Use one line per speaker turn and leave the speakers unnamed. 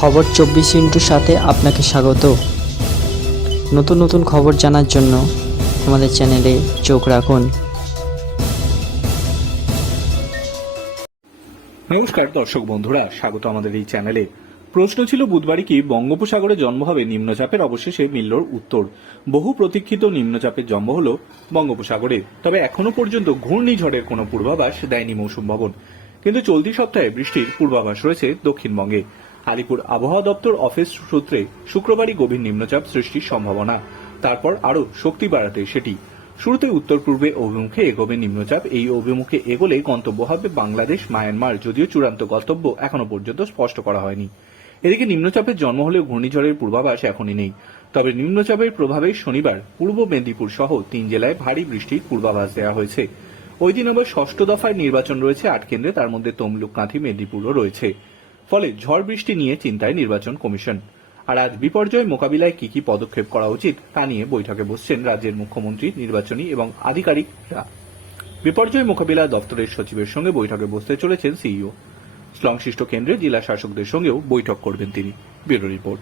খবর চব্বিশ ইন্টুর সাথে আপনাকে স্বাগত। নতুন নতুন খবর জানার জন্য আমাদের চ্যানেলে চোখ রাখুন।
নমস্কার দর্শক বন্ধুরা, স্বাগত আমাদের এই চ্যানেলে। প্রশ্ন ছিল বুধবারই কি বঙ্গোপসাগরে জন্ম হবে নিম্নচাপের অবশেষে মিলল উত্তর। বহু প্রতীক্ষিত নিম্নচাপের জন্ম হল বঙ্গোপসাগরে। তবে এখনও পর্যন্ত ঘূর্ণিঝড়ের কোনো পূর্বাভাস দেয়নি মৌসুম ভবন। কিন্তু চলতি সপ্তাহে বৃষ্টির পূর্বাভাস রয়েছে দক্ষিণবঙ্গে। আলিপুর আবহাওয়া দপ্তর অফিস সূত্রে শুক্রবারই গভীর নিম্নচাপ সৃষ্টির সম্ভাবনা। তারপর আরও শক্তি বাড়াতে সেটি। শুরুতে উত্তর পূর্বে অভিমুখে এগোবে নিম্নচাপ। এই অভিমুখে এগোলে গন্তব্য হবে বাংলাদেশ, মায়ানমার, যদিও চূড়ান্ত গন্তব্য এখনও পর্যন্ত স্পষ্ট করা হয়নি। এদিকে নিম্নচাপের জন্ম হলেও ঘূর্ণিঝড়ের পূর্বাভাস এখনই নেই। তবে নিম্নচাপের প্রভাবে শনিবার পূর্ব মেদিনীপুর সহ তিন জেলায় ভারী বৃষ্টির পূর্বাভাস দেওয়া হয়েছে। ওই দিন আবার ষষ্ঠ দফায় নির্বাচন রয়েছে আট কেন্দ্রে। তার মধ্যে তমলুক, কাঁথি, মেদিনীপুরও রয়েছে। ফলে ঝড় বৃষ্টি নিয়ে চিন্তায় নির্বাচন কমিশন। আর আজ বিপর্যয় মোকাবিলায় কি কি পদক্ষেপ করা উচিত তা নিয়ে বৈঠকে বসছেন রাজ্যের মুখ্যমন্ত্রী, নির্বাচনী এবং আধিকারিকরা। বিপর্যয় মোকাবিলা দপ্তরের সচিবের সঙ্গে বৈঠকে বসতে চলেছেন সিইও। সংশ্লিষ্ট কেন্দ্রে জেলা শাসকদের সঙ্গেও বৈঠক করবেন তিনি। Bureau report.